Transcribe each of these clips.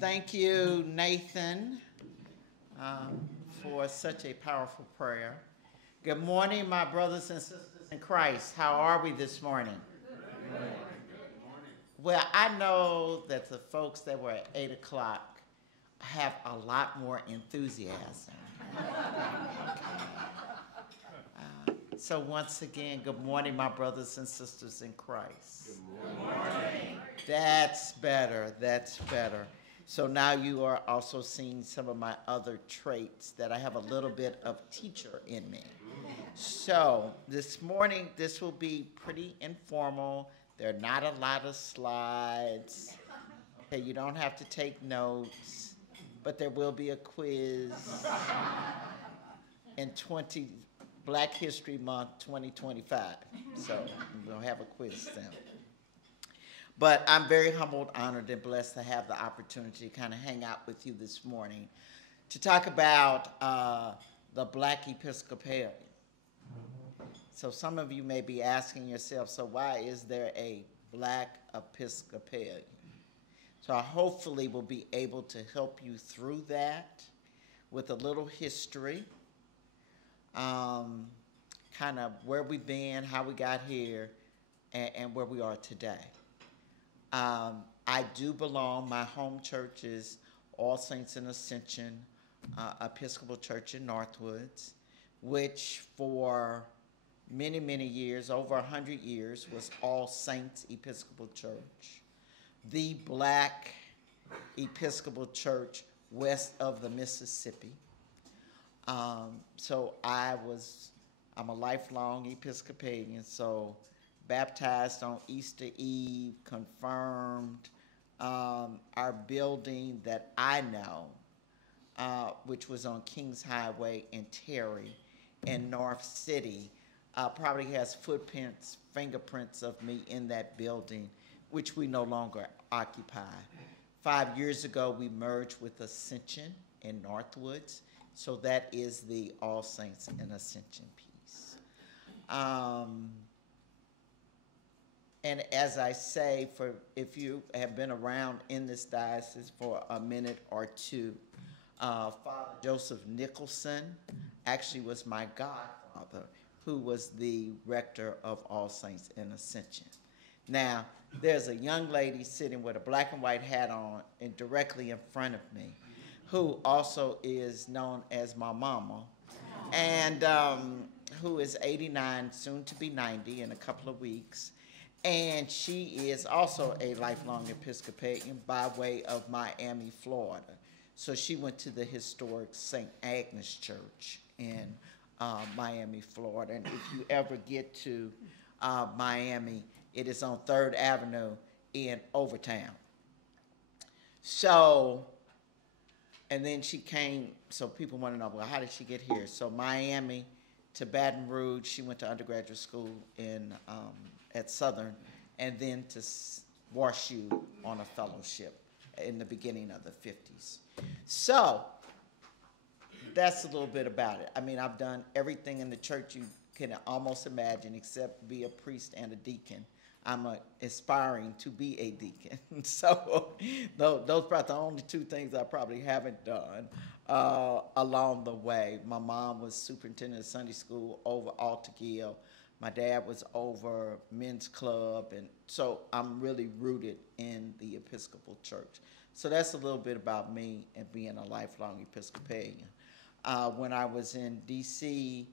Thank you, Nathan, for such a powerful prayer. Good morning, my brothers and sisters in Christ. How are we this morning? Good morning. Well, I know that the folks that were at 8 o'clock have a lot more enthusiasm. So once again, good morning, my brothers and sisters in Christ. Good morning. That's better. That's better. So now you are also seeing some of my other traits that I have a little bit of teacher in me. So this morning, this will be pretty informal. There are not a lot of slides. Okay, you don't have to take notes, but there will be a quiz in Black History Month 2025. So we'll have a quiz then. But I'm very humbled, honored, and blessed to have the opportunity to kind of hang out with you this morning to talk about the Black Episcopalian. So some of you may be asking yourself, so why is there a Black Episcopalian? So I hopefully will be able to help you through that with a little history, kind of where we've been, how we got here, and where we are today. I do belong, my home church is All Saints in Ascension Episcopal Church in Northwoods, which for many, many years, over 100 years, was All Saints Episcopal Church, the Black Episcopal Church west of the Mississippi. So I'm a lifelong Episcopalian, so baptized on Easter Eve, confirmed. Our building that I know, which was on Kings Highway in Terry in North City, probably has fingerprints of me in that building, which we no longer occupy. 5 years ago, we merged with Ascension in Northwoods, so that is the All Saints in Ascension piece. And as I say, if you have been around in this diocese for a minute or two, Father Joseph Nicholson actually was my godfather, who was the rector of All Saints in Ascension. Now, there's a young lady sitting with a black and white hat on and directly in front of me, who also is known as my mama, and who is 89, soon to be 90 in a couple of weeks. And she is also a lifelong Episcopalian by way of Miami, Florida. So she went to the historic St. Agnes Church in Miami, Florida. And if you ever get to Miami, it is on 3rd Avenue in Overtown. So, and then she came, so people want to know, well, how did she get here? So Miami to Baton Rouge, she went to undergraduate school at Southern, and then to WashU on a fellowship in the beginning of the 50s. So that's a little bit about it. I mean, I've done everything in the church you can almost imagine except be a priest and a deacon. I'm aspiring to be a deacon. So those are probably the only two things I probably haven't done along the way. My mom was superintendent of Sunday school over Alta Gill. My dad was over men's club, and so I'm really rooted in the Episcopal Church. So that's a little bit about me and being a lifelong Episcopalian. When I was in D.C.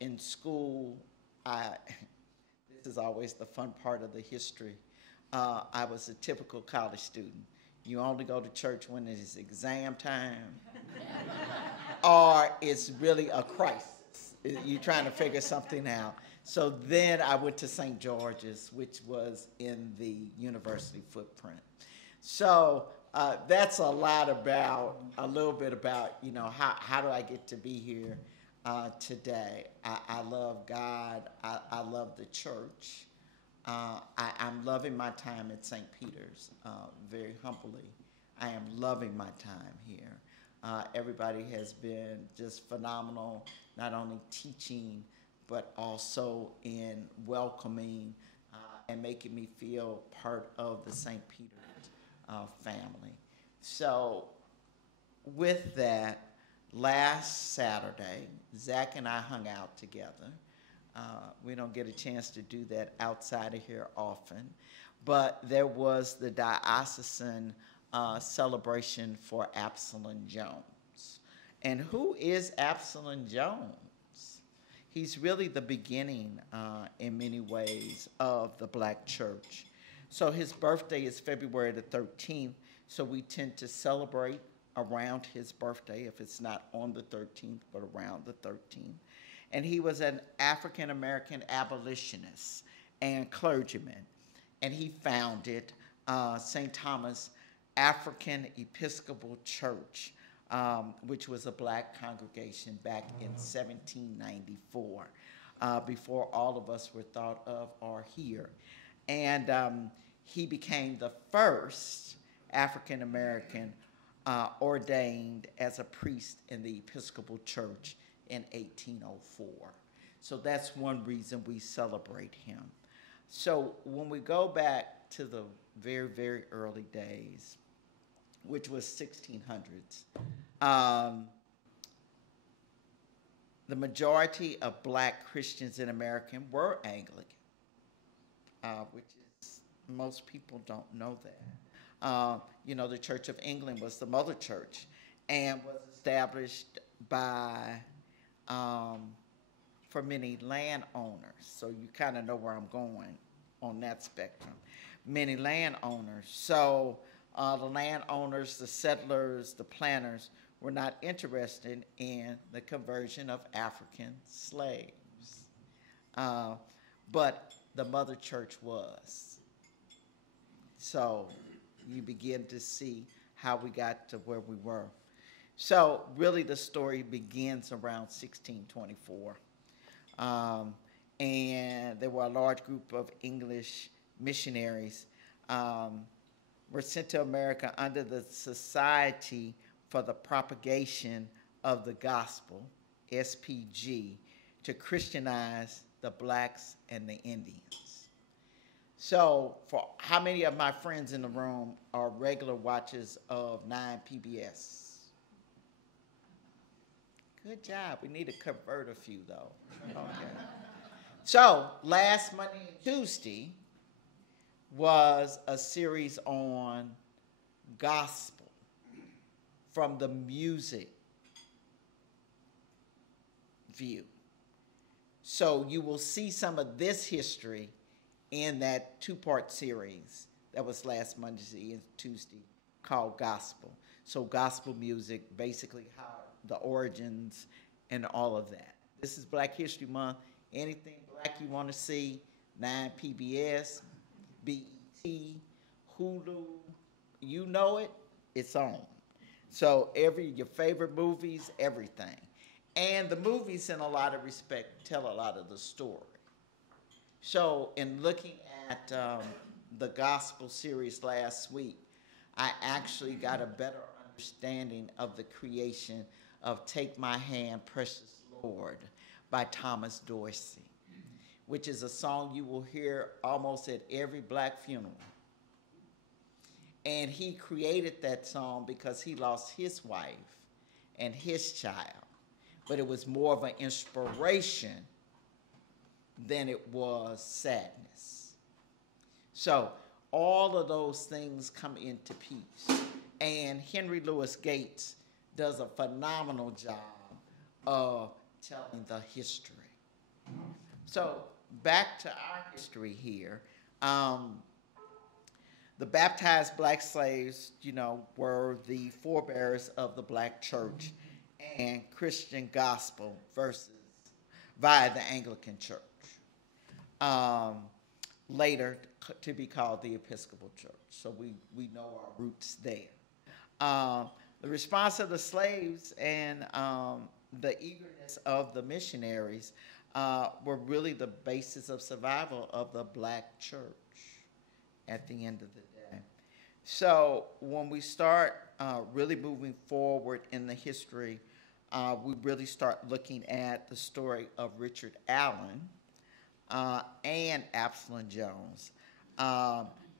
in school, this is always the fun part of the history. I was a typical college student. You only go to church when it is exam time or it's really a crisis. You're trying to figure something out. So then I went to St. George's, which was in the university footprint. So that's a little bit about, how do I get to be here today. I love God. I love the church. I'm loving my time at St. Peter's, very humbly. I am loving my time here. Everybody has been just phenomenal, not only teaching, but also in welcoming and making me feel part of the St. Peter's family. So with that, last Saturday, Zach and I hung out together. We don't get a chance to do that outside of here often, but there was the diocesan celebration for Absalom Jones. And who is Absalom Jones? He's really the beginning, in many ways, of the Black church. So his birthday is February the 13th, so we tend to celebrate around his birthday, if it's not on the 13th, but around the 13th. And he was an African-American abolitionist and clergyman. And he founded St. Thomas African Episcopal Church, which was a Black congregation back in 1794, before all of us were thought of or here. And he became the first African-American ordained as a priest in the Episcopal Church in 1804. So that's one reason we celebrate him. So when we go back to the very, very early days, which was 1600s, the majority of Black Christians in America were Anglican, which is, most people don't know that. You know, the Church of England was the mother church and was established by, for many landowners. So you kind of know where I'm going on that spectrum. Many landowners. So the landowners, the settlers, the planters were not interested in the conversion of African slaves. But the mother church was. So you begin to see how we got to where we were. So really the story begins around 1624. And there were a large group of English missionaries were sent to America under the Society for the Propagation of the Gospel, SPG, to Christianize the Blacks and the Indians. So for how many of my friends in the room are regular watchers of 9 PBS? Good job. We need to convert a few, though. Okay. So last Monday and Tuesday was a series on gospel from the music view. So you will see some of this history in that two-part series that was last Monday and Tuesday called Gospel. So gospel music, basically how the origins and all of that. This is Black History Month. Anything Black you want to see, 9 PBS, BET, Hulu, you know it, it's on. So your favorite movies, everything. And the movies, in a lot of respect, tell a lot of the story. So in looking at the gospel series last week, I actually got a better understanding of the creation of Take My Hand, Precious Lord by Thomas Dorsey, which is a song you will hear almost at every Black funeral. And he created that song because he lost his wife and his child. But it was more of an inspiration than it was sadness. So all of those things come into peace. And Henry Louis Gates does a phenomenal job of telling the history. So back to our history here. The baptized Black slaves, were the forebearers of the Black church and Christian gospel via the Anglican church. Later to be called the Episcopal Church. So we know our roots there. The response of the slaves and the eagerness of the missionaries were really the basis of survival of the Black church at the end of the day. So when we start really moving forward in the history, we really start looking at the story of Richard Allen and Absalom Jones,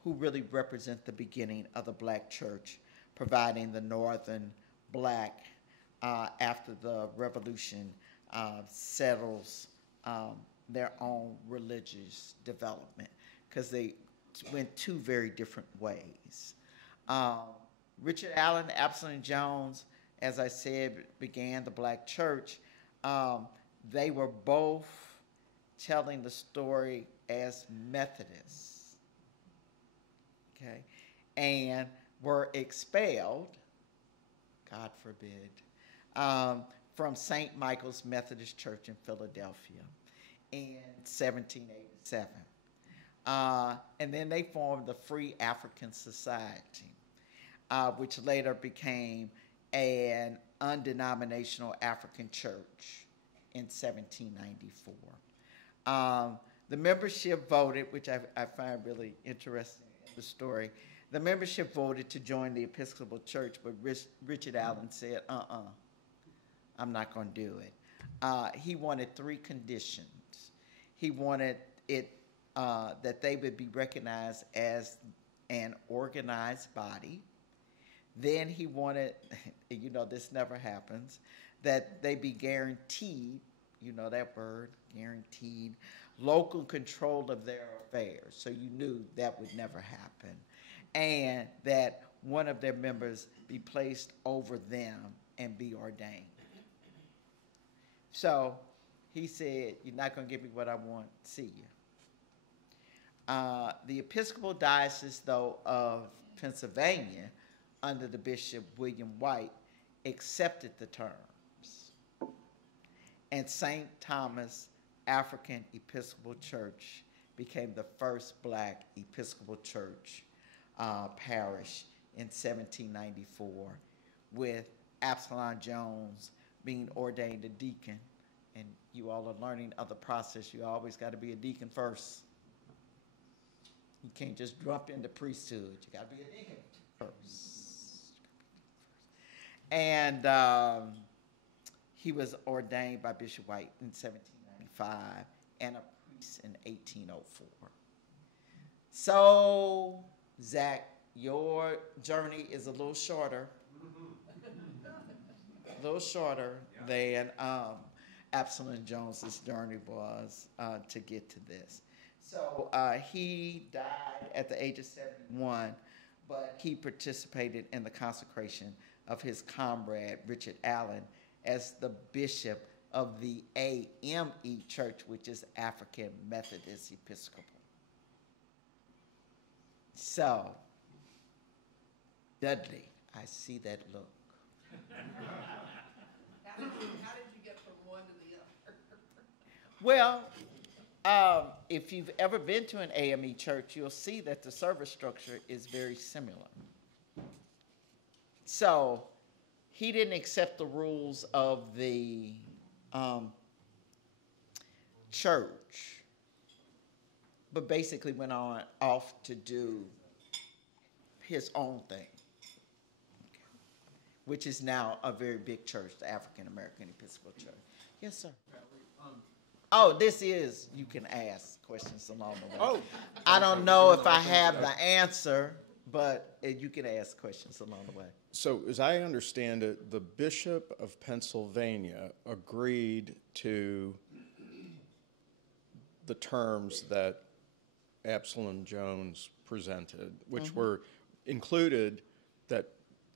who really represent the beginning of the Black church, providing the northern black after the revolution settles their own religious development, because they went two very different ways. Richard Allen, Absalom Jones, as I said, began the black church. They were both telling the story as Methodists, okay, and were expelled, God forbid, from St. Michael's Methodist Church in Philadelphia in 1787. And then they formed the Free African Society, which later became an undenominational African church in 1794. The membership voted, which I find really interesting in the story. The membership voted to join the Episcopal Church, but Richard Allen said, I'm not going to do it. He wanted three conditions. He wanted it that they would be recognized as an organized body. Then he wanted, you know, this never happens, that they be guaranteed, you know that word, guaranteed, local control of their affairs. So you knew that would never happen. And that one of their members be placed over them and be ordained. So he said, you're not going to give me what I want, see you. The Episcopal Diocese, though, of Pennsylvania, under the Bishop William White, accepted the terms. And St. Thomas African Episcopal Church became the first black Episcopal church parish in 1794, with Absalom Jones being ordained a deacon. And you all are learning of the process. You always got to be a deacon first. You can't just jump into priesthood. You got to be a deacon first. And he was ordained by Bishop White in 1795 and a priest in 1804. So, Zach, your journey is a little shorter, than Absalom Jones's journey was to get to this. So he died at the age of 71, but he participated in the consecration of his comrade, Richard Allen, as the bishop of the AME Church, which is African Methodist Episcopal. So, Dudley, I see that look. How did you get from one to the other? Well, if you've ever been to an AME church, you'll see that the service structure is very similar. So he didn't accept the rules of the church, but basically went off to do his own thing, which is now a very big church, the African American Episcopal Church. Yes, sir. Oh, this is, you can ask questions along the way. Oh. I don't know if I have the answer, but you can ask questions along the way. So as I understand it, the Bishop of Pennsylvania agreed to the terms that Absalom Jones presented, which were included that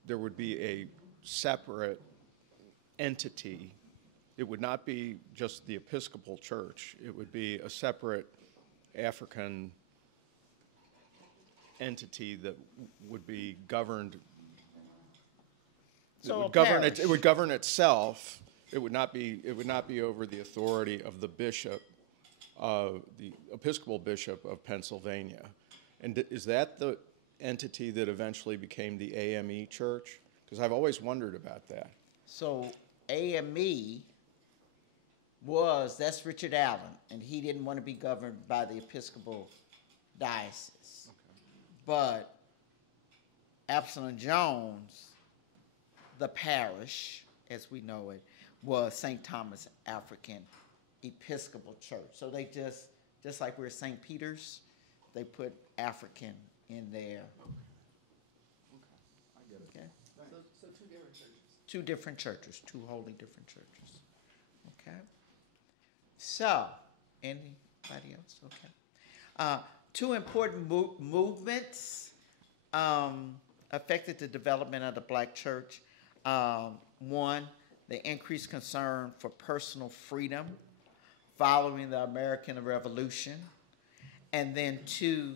there would be a separate entity. It would not be just the Episcopal Church. It would be a separate African entity that would be governed. So it would govern itself. It would not be over the authority of the bishop, the Episcopal Bishop of Pennsylvania. And is that the entity that eventually became the AME Church? Because I've always wondered about that. So AME that's Richard Allen, and he didn't want to be governed by the Episcopal Diocese. Okay. But Absalom Jones, the parish, as we know it, was St. Thomas African Episcopal Church. So they just like we're St. Peter's, they put African in there. Okay. I get it. Okay. different churches. Two different churches, two wholly different churches. Okay. So, anybody else? Okay. Two important movements affected the development of the black church. One, the increased concern for personal freedom following the American Revolution. And then two,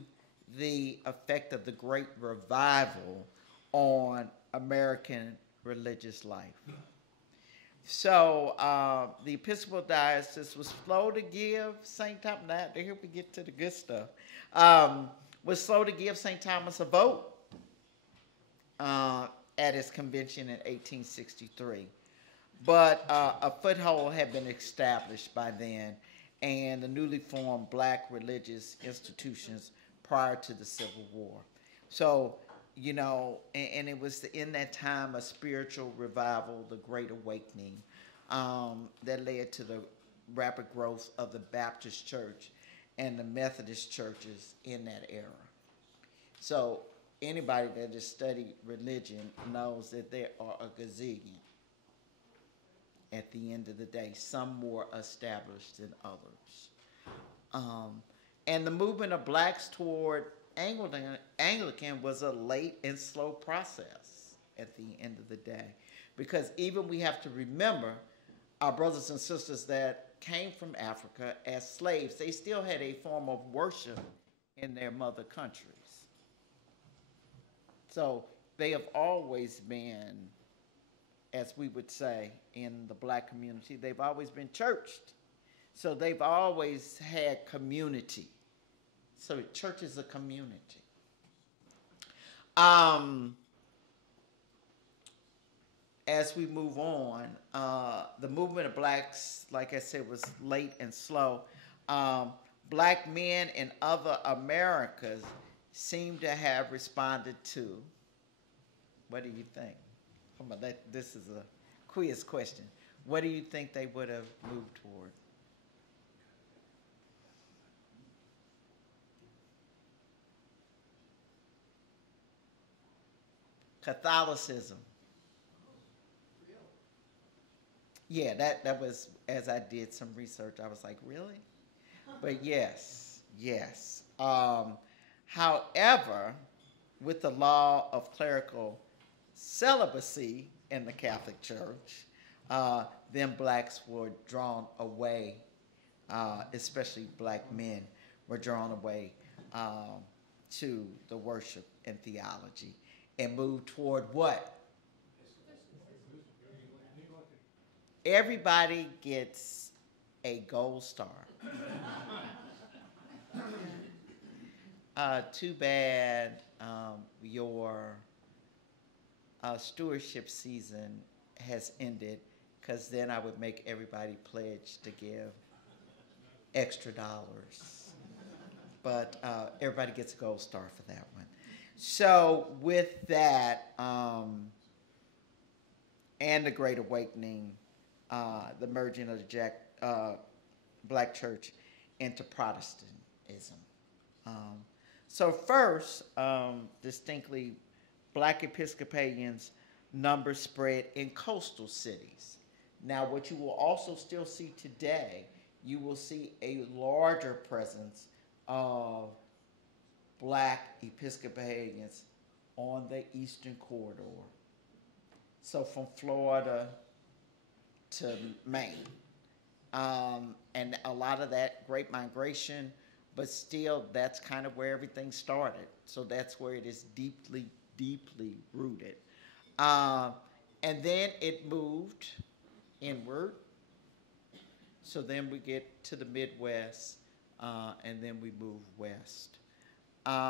the effect of the Great Revival on American religious life. So the Episcopal Diocese was slow to give St. Thomas, now here we get to the good stuff, was slow to give St. Thomas a vote at its convention in 1863. But a foothold had been established by then, and the newly formed black religious institutions prior to the Civil War. So, you know, and it was in that time a spiritual revival, the Great Awakening, that led to the rapid growth of the Baptist Church and the Methodist churches in that era. So anybody that has studied religion knows that there are a gazillion at the end of the day, some more established than others. And the movement of blacks toward Anglican was a late and slow process at the end of the day. Because even we have to remember our brothers and sisters that came from Africa as slaves, they still had a form of worship in their mother countries. So they have always been, as we would say in the black community, they've always been churched. So they've always had community. So church is a community. As we move on, the movement of blacks, like I said, was late and slow. Black men in other Americas seem to have responded to. What do you think? This is a quiz question. What do you think they would have moved toward? Catholicism. Yeah, that was, as I did some research, I was like, really? But yes. However, with the law of clerical celibacy in the Catholic Church, then blacks were drawn away, especially black men were drawn away to the worship and theology and moved toward what? Everybody gets a gold star. Too bad your stewardship season has ended, because then I would make everybody pledge to give extra dollars. But everybody gets a gold star for that one. So with that, and the Great Awakening, the merging of the black church into Protestantism. So first, distinctly, black Episcopalians' numbers spread in coastal cities. Now, what you will also still see today, you will see a larger presence of black Episcopalians on the Eastern Corridor. So from Florida to Maine. And a lot of that great migration, but still that's kind of where everything started. So that's where it is deeply, deeply rooted. And then it moved inward. So then we get to the Midwest, and then we move west. Let's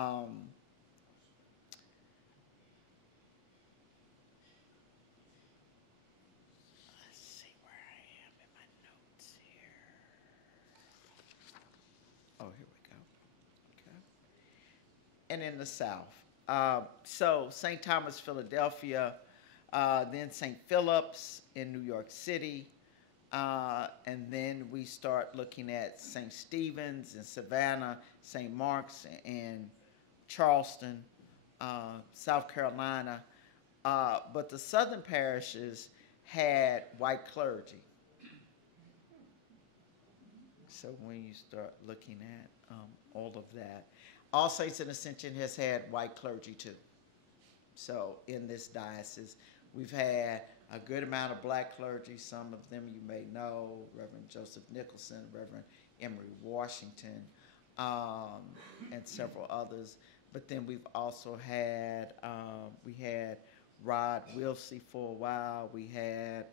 see where I am in my notes here. Oh, here we go. Okay. And in the South. So St. Thomas, Philadelphia, then St. Philip's in New York City, and then we start looking at St. Stephen's in Savannah, St. Mark's in Charleston, South Carolina, But the southern parishes had white clergy. So when you start looking at all of that, All Saints in Ascension has had white clergy too. So in this diocese, we've had a good amount of black clergy. Some of them you may know, Reverend Joseph Nicholson, Reverend Emory Washington, and several others. But then we've also had, we had Rod Wilsey for a while. We had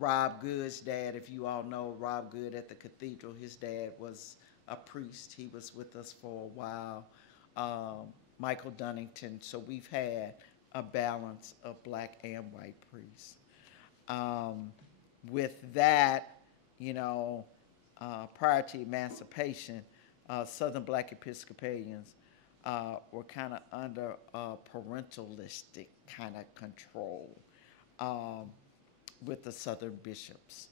Rob Good's dad, if you all know Rob Good at the cathedral, his dad was a priest. He was with us for a while. Michael Dunnington. So we've had a balance of black and white priests. With that, you know, prior to emancipation, Southern Black Episcopalians were kind of under parentalistic kind of control with the Southern bishops.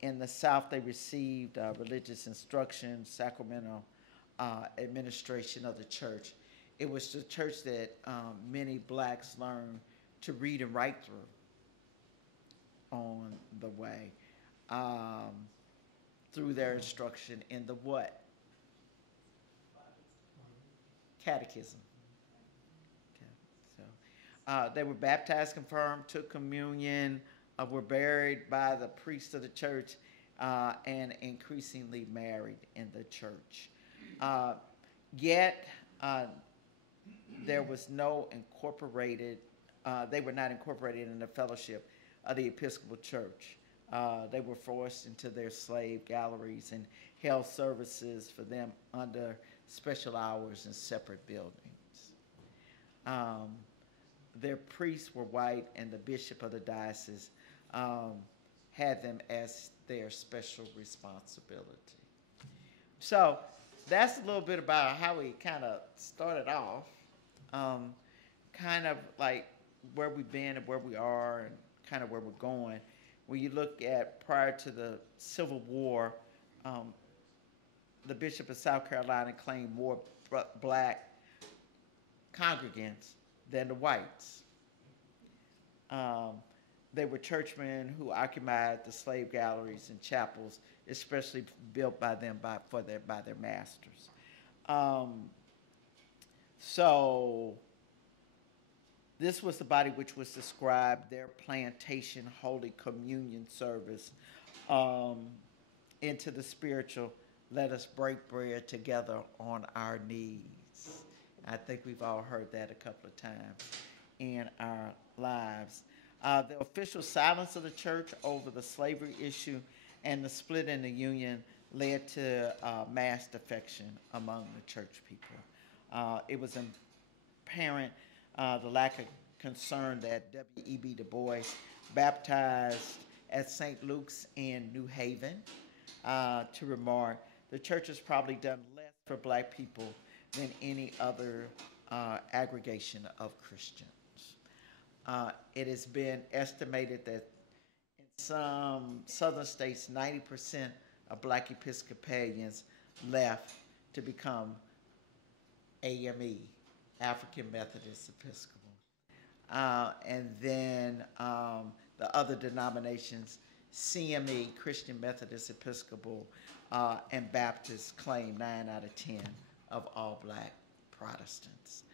In the South, they received religious instruction, sacramental administration of the church. It was the church that many blacks learned to read and write through on the way, through their instruction in the what? Catechism. Okay. So they were baptized, confirmed, took communion, were buried by the priest of the church, and increasingly married in the church. Yet there was no incorporated, they were not incorporated in the fellowship of the Episcopal Church. They were forced into their slave galleries and held services for them under special hours in separate buildings. Their priests were white, and the bishop of the diocese had them as their special responsibility. So that's a little bit about how we kind of started off, kind of like where we've been and where we are and kind of where we're going. When you look at prior to the Civil War, the Bishop of South Carolina claimed more black congregants than the whites. They were churchmen who occupied the slave galleries and chapels, especially built by them by their masters. So this was the body which was described their plantation Holy Communion service into the spiritual. Let us break bread together on our knees. I think we've all heard that a couple of times in our lives. The official silence of the church over the slavery issue and the split in the union led to mass defection among the church people. It was apparent the lack of concern that W.E.B. Du Bois baptized at St. Luke's in New Haven to remark, the church has probably done less for black people than any other aggregation of Christians. It has been estimated that in some southern states, 90% of black Episcopalians left to become AME, African Methodist Episcopal. And then the other denominations, CME, Christian Methodist Episcopal, and Baptists claim 9 out of 10 of all black Protestants.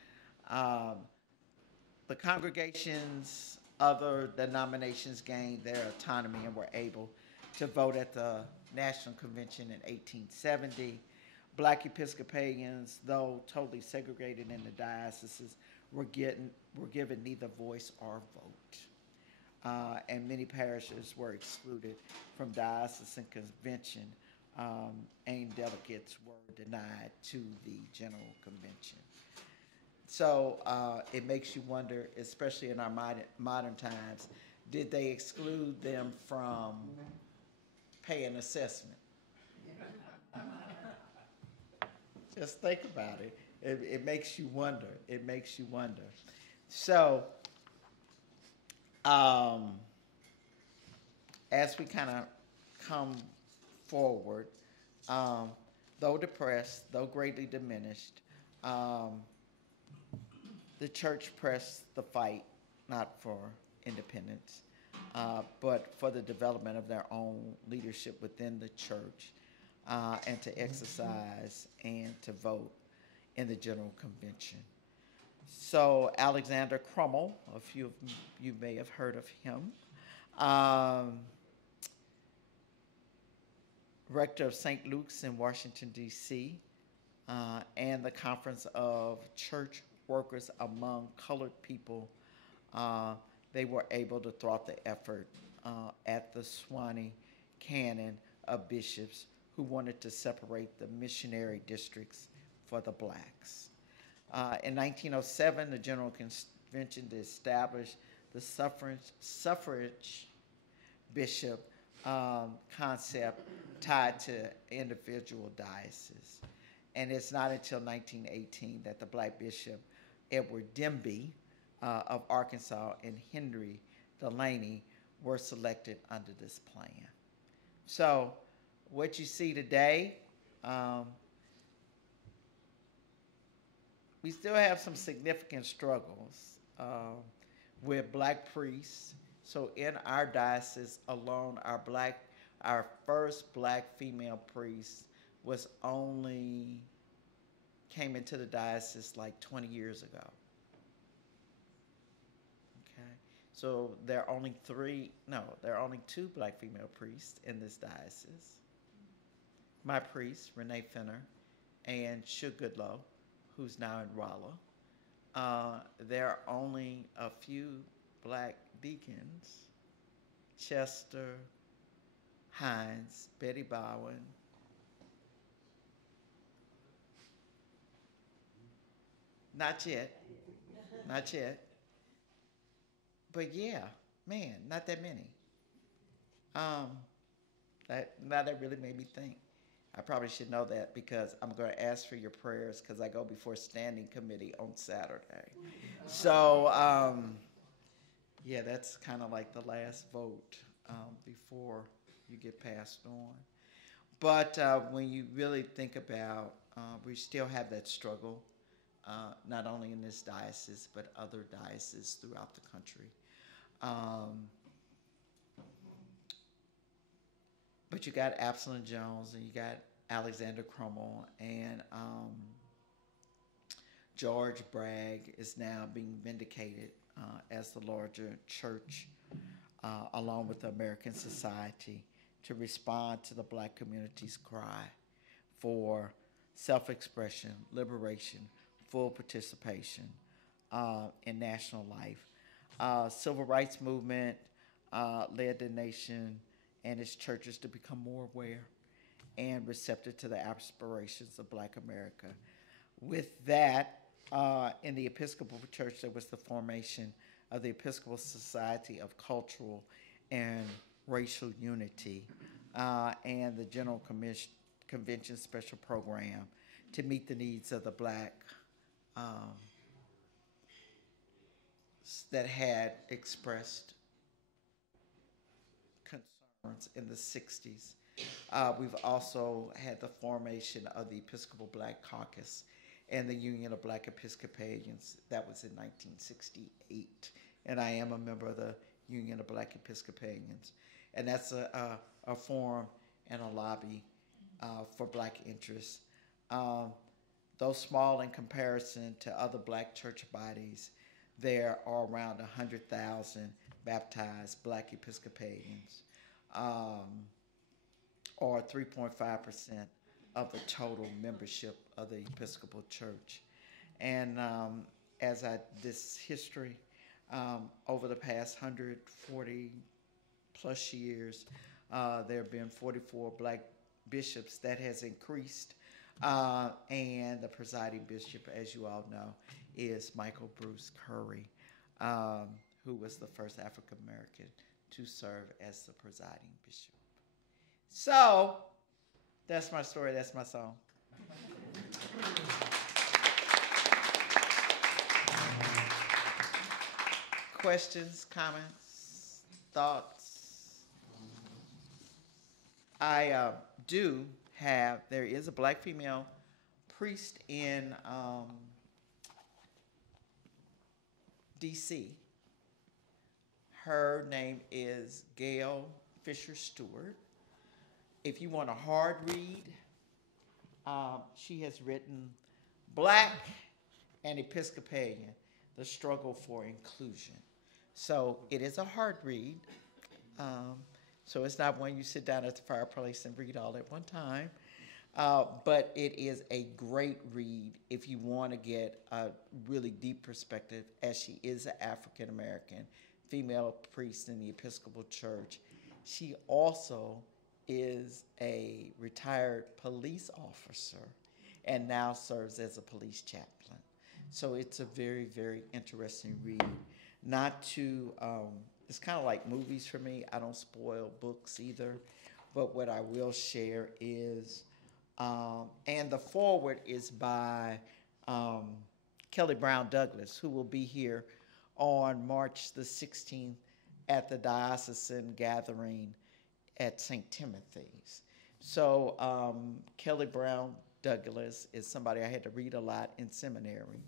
The congregations, other denominations gained their autonomy and were able to vote at the National Convention in 1870. Black Episcopalians, though totally segregated in the dioceses, were given neither voice or vote. And many parishes were excluded from diocesan convention, and delegates were denied to the General Convention. So it makes you wonder, especially in our modern times, did they exclude them from paying assessment? Just think about it. It makes you wonder. It makes you wonder. So as we kind of come forward, though depressed, though greatly diminished, the church pressed the fight not for independence, but for the development of their own leadership within the church, and to exercise and to vote in the General Convention. So Alexander Crummell, a few of you may have heard of him, Rector of St. Luke's in Washington, D.C., and the Conference of Church Workers Among Colored People, they were able to thwart the effort at the Swanee Canon of bishops who wanted to separate the missionary districts for the blacks. In 1907, the General Convention established the suffrage bishop concept tied to individual dioceses. And it's not until 1918 that the black bishop, Edward Demby of Arkansas, and Henry Delaney were selected under this plan. So what you see today, we still have some significant struggles with black priests. So in our diocese alone, our first black female priest came into the diocese like 20 years ago. Okay, so there are only two black female priests in this diocese. My priest, Renee Fenner, and Shug Goodlow, who's now in Rolla. There are only a few black deacons, Chester, Hines, Betty Bowen, not yet. But yeah, man, not that many. That really made me think. I probably should know that because I'm going to ask for your prayers because I go before standing committee on Saturday. So, yeah, that's kind of like the last vote before you get passed on. But when you really think about, we still have that struggle, not only in this diocese, but other dioceses throughout the country. But you got Absalom Jones, and you got Alexander Crummell, and George Bragg is now being vindicated as the larger church, along with the American Society, to respond to the black community's cry for self-expression, liberation, full participation in national life. Civil rights movement led the nation and its churches to become more aware and receptive to the aspirations of Black America. With that, in the Episcopal Church, there was the formation of the Episcopal Society of Cultural and Racial Unity and the General Convention Special Program to meet the needs of the Black that had expressed concerns in the 60s. We've also had the formation of the Episcopal Black Caucus and the Union of Black Episcopalians. That was in 1968. And I am a member of the Union of Black Episcopalians. And that's a forum and a lobby for black interests. Though small in comparison to other black church bodies, there are around 100,000 baptized black Episcopalians, or 3.5% of the total membership of the Episcopal Church. And this history, over the past 140 plus years, there have been 44 black bishops. That has increased. And the presiding bishop, as you all know, is Michael Bruce Curry, who was the first African American to serve as the presiding bishop. So, that's my story, that's my song. Questions, comments, thoughts? There is a black female priest in D.C. Her name is Gail Fisher Stewart. If you want a hard read, she has written Black and Episcopalian, The Struggle for Inclusion. So it is a hard read. So it's not one you sit down at the fireplace and read all at one time. But it is a great read if you want to get a really deep perspective, as she is an African American female priest in the Episcopal Church. She also is a retired police officer and now serves as a police chaplain. So it's a very, very interesting read. Not to, it's kind of like movies for me. I don't spoil books either. But what I will share is, and the foreword is by Kelly Brown Douglas, who will be here on March the 16th at the diocesan gathering at St. Timothy's. So Kelly Brown Douglas is somebody I had to read a lot in seminary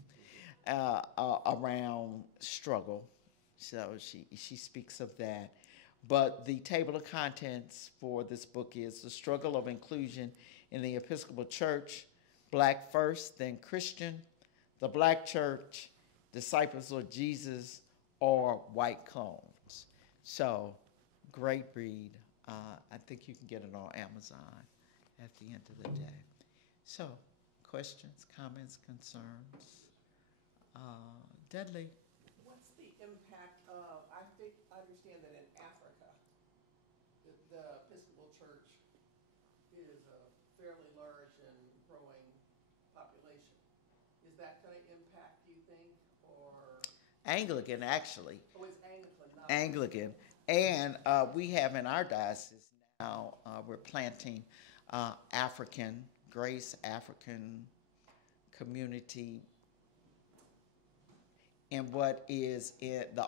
around struggle. So she speaks of that. But the table of contents for this book is The Struggle of Inclusion in the Episcopal Church, Black First, then Christian, the Black Church, Disciples of Jesus, or White Clones. So, great read. I think you can get it on Amazon at the end of the day. So, questions, comments, concerns? Dudley? What's the impact of, I understand that in Africa, the Episcopal Church is a fairly large and growing population. Is that going to impact, do you think, or? Anglican, actually. Oh, it's Anglican, not Anglican. And we have in our diocese now, we're planting Grace African community in what is in the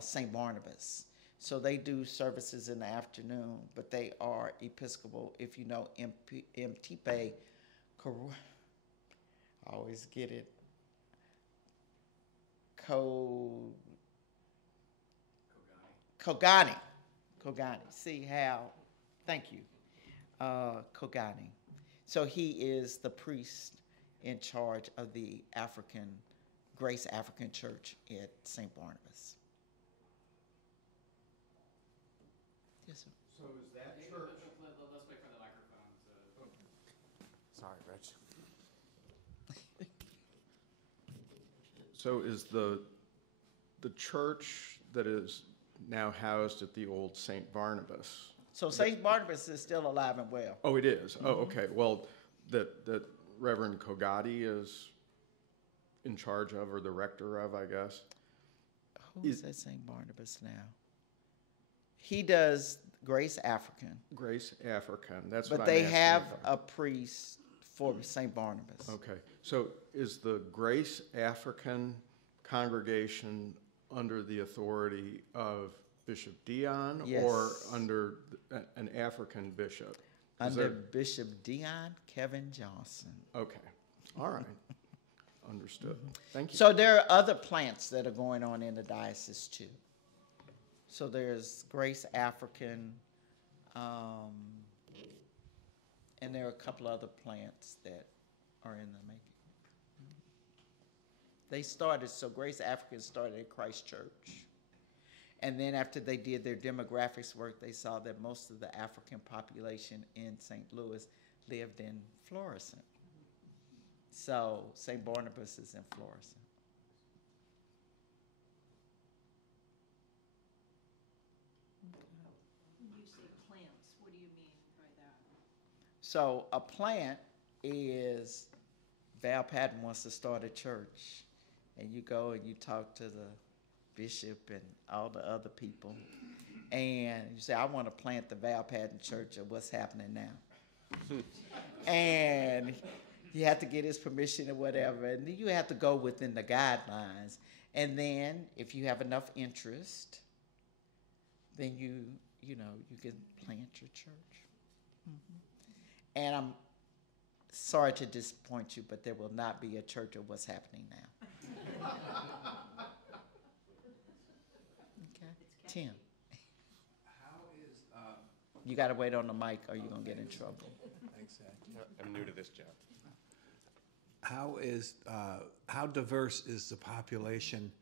St. Barnabas. So they do services in the afternoon, but they are Episcopal. If you know Mtipe, I always get it. Kogani. See how? Thank you. Kogani. So he is the priest in charge of the Grace African Church at St. Barnabas. Yes, sir. So is that church? Let's wait for the microphone to. Sorry, Rich. So is the church that is now housed at the old St. Barnabas? So St. Barnabas is still alive and well. Oh, it is? Oh, okay. Well, that Reverend Kogati is in charge of, or the rector of, I guess. Who is at St. Barnabas now? He does Grace African. Grace African. That's but what they I'm asking have about. a priest for St. Barnabas. Okay. So is the Grace African congregation under the authority of Bishop Dion Yes. or under an African bishop? Under Bishop Dion Kevin Johnson. Okay. All right. Understood. Thank you. So there are other plants that are going on in the diocese too. So there's Grace African, and there are a couple other plants that are in the making. They started, so Grace African started at Christ Church. And then after they did their demographics work, they saw that most of the African population in St. Louis lived in Florissant. So St. Barnabas is in Florissant. When you say plants, what do you mean by that? So a plant is, Val Patton wants to start a church, and you go and you talk to the bishop and all the other people, and you say, I want to plant the Val Patton Church of what's happening now. And you have to get his permission or whatever, and you have to go within the guidelines. And then if you have enough interest, then you can plant your church. Mm-hmm. And I'm sorry to disappoint you, but there will not be a church of what's happening now. It's Tim, catchy. How is, you gotta wait on the mic or you're gonna get in trouble. thanks, Zach. I'm new to this job. How diverse is the population,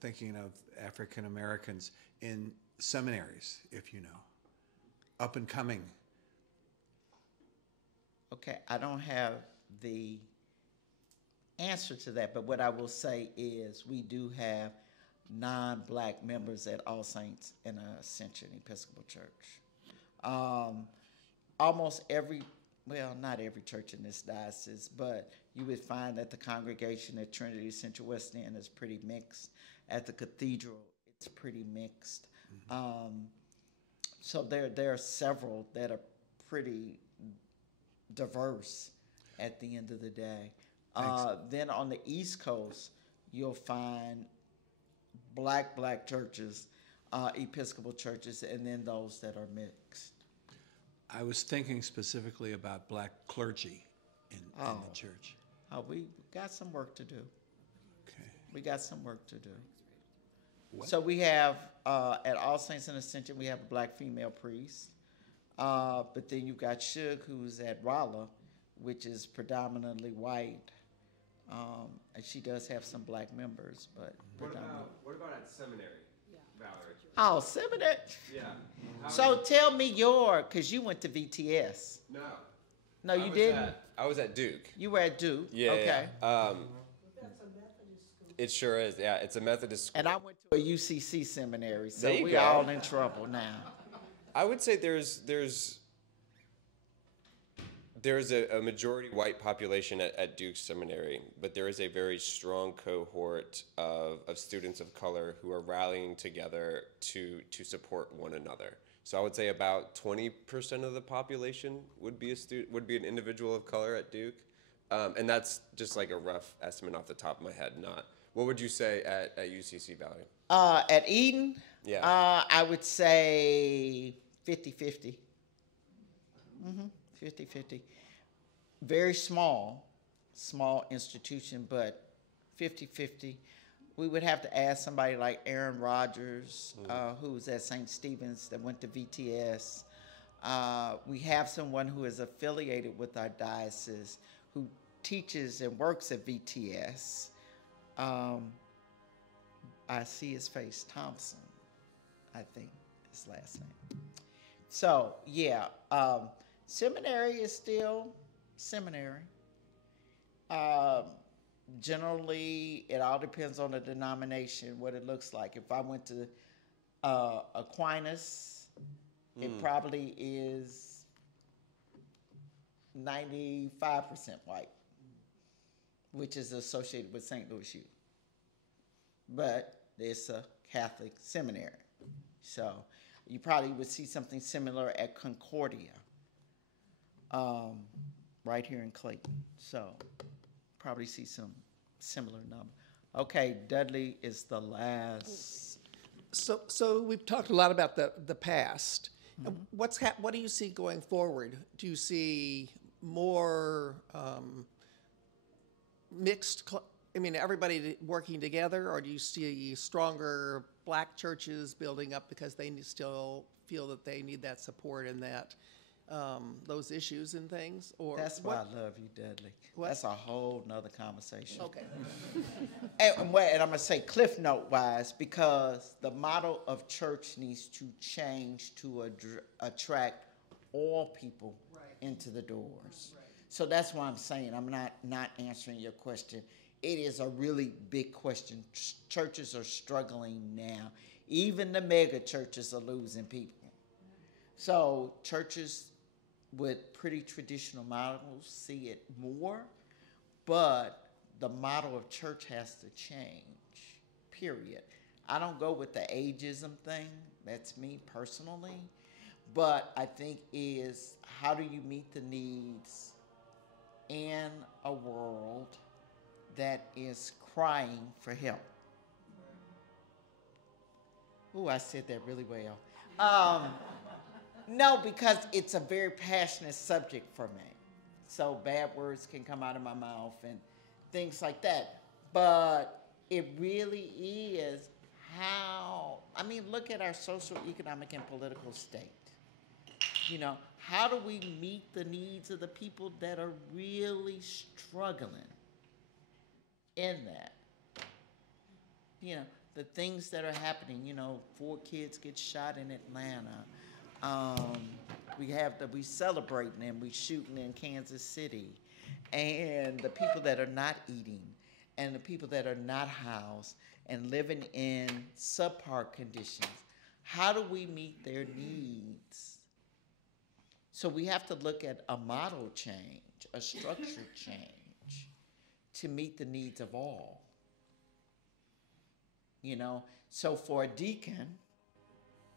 thinking of African Americans in seminaries, if you know? Up and coming? Okay, I don't have the answer to that, but what I will say is we do have non-black members at All Saints and Ascension Episcopal Church. Almost every, well, not every church in this diocese, but you would find that the congregation at Trinity Central West End is pretty mixed. At the cathedral, it's pretty mixed. So there are several that are pretty diverse at the end of the day. Then on the East Coast, you'll find black churches, Episcopal churches, and then those that are mixed. I was thinking specifically about black clergy in the church. We got some work to do. Okay. We got some work to do. What? So we have, at All Saints and Ascension, we have a black female priest. But then you've got Shug, who's at Rolla, which is predominantly white. And she does have some black members, but predominantly. What about at seminary, Valerie? Oh, seminary. Yeah. So tell me because you went to VTS. No. No, you didn't? I was at Duke. You were at Duke. Yeah. Okay. Yeah. It sure is. Yeah, it's a Methodist school. And I went to a UCC seminary, so There you we're go. all in trouble now. I would say there's a majority white population at Duke Seminary, but there is a very strong cohort of students of color who are rallying together to support one another. So I would say about 20% of the population would be an individual of color at Duke, and that's just like a rough estimate off the top of my head. Not what would you say at UCC, Valerie? At Eden, Yeah. I would say 50-50. 50-50. Very small institution, but 50-50. We would have to ask somebody like Aaron Rogers, who was at St. Stephen's that went to VTS. We have someone who is affiliated with our diocese who teaches and works at VTS. I see his face, Thompson, I think his last name. So, yeah, seminary is still seminary. Generally, it all depends on the denomination, what it looks like. If I went to Aquinas, it probably is 95% white, which is associated with St. Louis U. But it's a Catholic seminary. So you probably would see something similar at Concordia, right here in Clayton. So probably see some similar number. Okay, Dudley is the last. So we've talked a lot about the past. What do you see going forward? Do you see more mixed? Everybody working together, or do you see stronger black churches building up because they still feel that they need that support and that those issues and things? Or That's why I love you, Dudley. What? That's a whole nother conversation. Okay. And I'm going to say cliff note wise, because the model of church needs to change to attract all people into the doors. Right. So that's why I'm saying I'm not answering your question. It is a really big question. Churches are struggling now. Even the mega churches are losing people. So churches with pretty traditional models see it more, but the model of church has to change, period. I don't go with the ageism thing. That's me personally. But I think is how do you meet the needs in a world that is crying for help? Ooh, I said that really well. No, because it's a very passionate subject for me. So bad words can come out of my mouth and things like that. But it really is mean, look at our social, economic, and political state. You know, how do we meet the needs of the people that are really struggling in that? You know, the things that are happening, you know, 4 kids get shot in Atlanta. We celebrating and we shooting in Kansas City. And the people that are not eating and the people that are not housed and living in subpar conditions. How do we meet their needs? So we have to look at a model change, a structure change to meet the needs of all. You know, so for a deacon,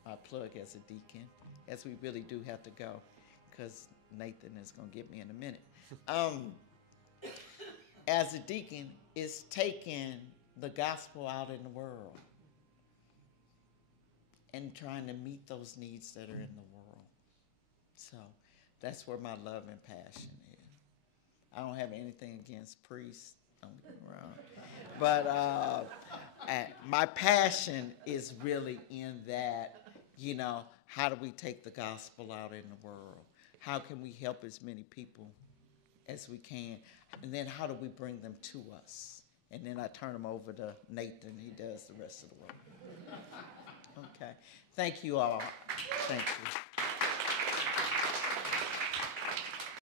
I plug as a deacon, as we really do have to go, because Nathan is going to get me in a minute. As a deacon, is taking the gospel out in the world and trying to meet those needs that are in the world. So that's where my love and passion is. I don't have anything against priests, don't get me wrong. But my passion is really in that, you know, how do we take the gospel out in the world? How can we help as many people as we can? And then how do we bring them to us? And then I turn them over to Nathan. He does the rest of the work. Okay. Thank you all. Thank you.